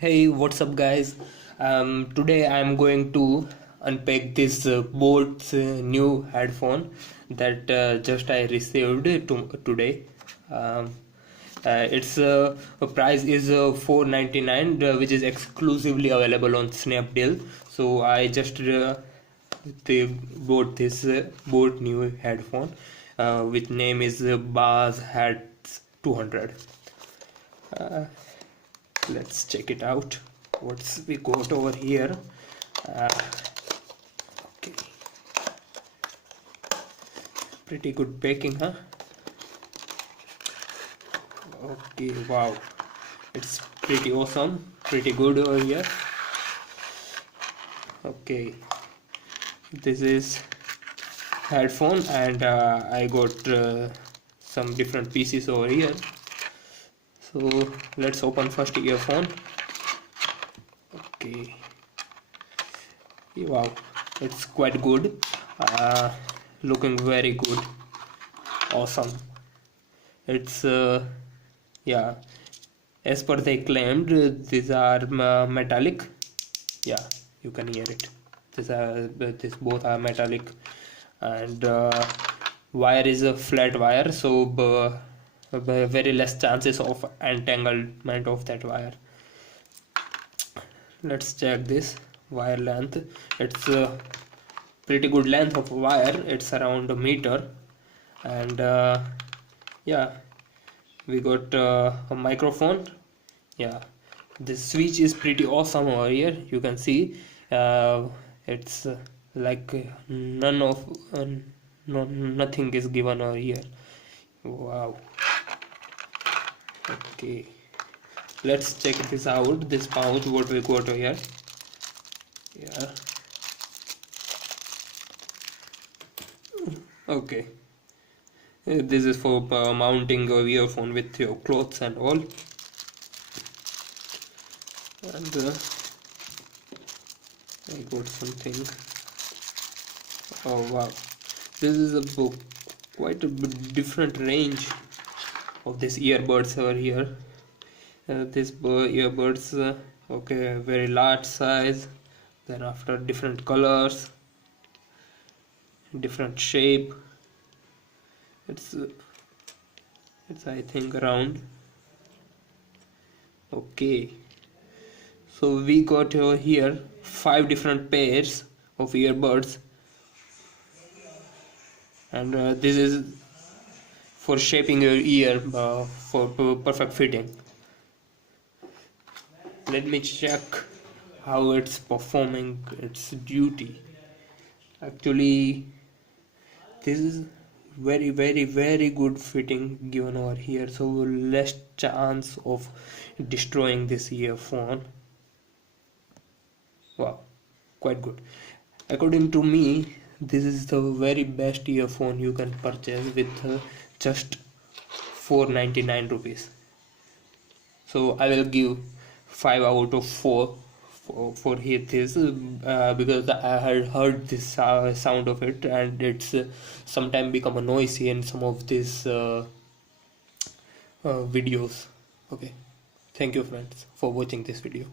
Hey, what's up, guys? Today I'm going to unpack this Boat's new headphone that just I received today. Um, its price is $4.99, which is exclusively available on Snapdeal. So I just bought this Boat new headphone, which name is Baz Hats 200. Let's check it out. What's we got over here? uh, okay, pretty good packing, huh? Okay, wow, it's pretty awesome, pretty good over here. Okay, this is headphone, and I got some different pieces over here. So let's open first earphone. Okay, wow, it's quite good, looking very good, awesome. It's yeah, as per they claimed, these are metallic. Yeah, you can hear it. This both are metallic, and wire is a flat wire, so very less chances of entanglement of that wire. Let's check this wire length. It's pretty good length of wire. It's around a meter, and yeah, we got a microphone. Yeah, this switch is pretty awesome over here. You can see it's like nothing is given over here. Wow. Okay, let's check this out, this pouch what we got over here. Yeah, okay. This is for mounting a earphone with your clothes and all. And I got something. Oh wow, this is a book, quite a different range of these earbuds over here. These earbuds, okay, very large size, then after different colors, different shape. It's I think around. Okay, so we got over here 5 different pairs of earbuds, and this is for shaping your ear for perfect fitting. Let me check how it's performing its duty. Actually, this is very good fitting given over here, so less chance of destroying this earphone. Wow, quite good. According to me, this is the very best earphone you can purchase with just 499 rupees. So I will give 5 out of 4 for this, because I had heard this sound of it, and it's sometimes become a noisy in some of these videos. Okay, thank you friends for watching this video.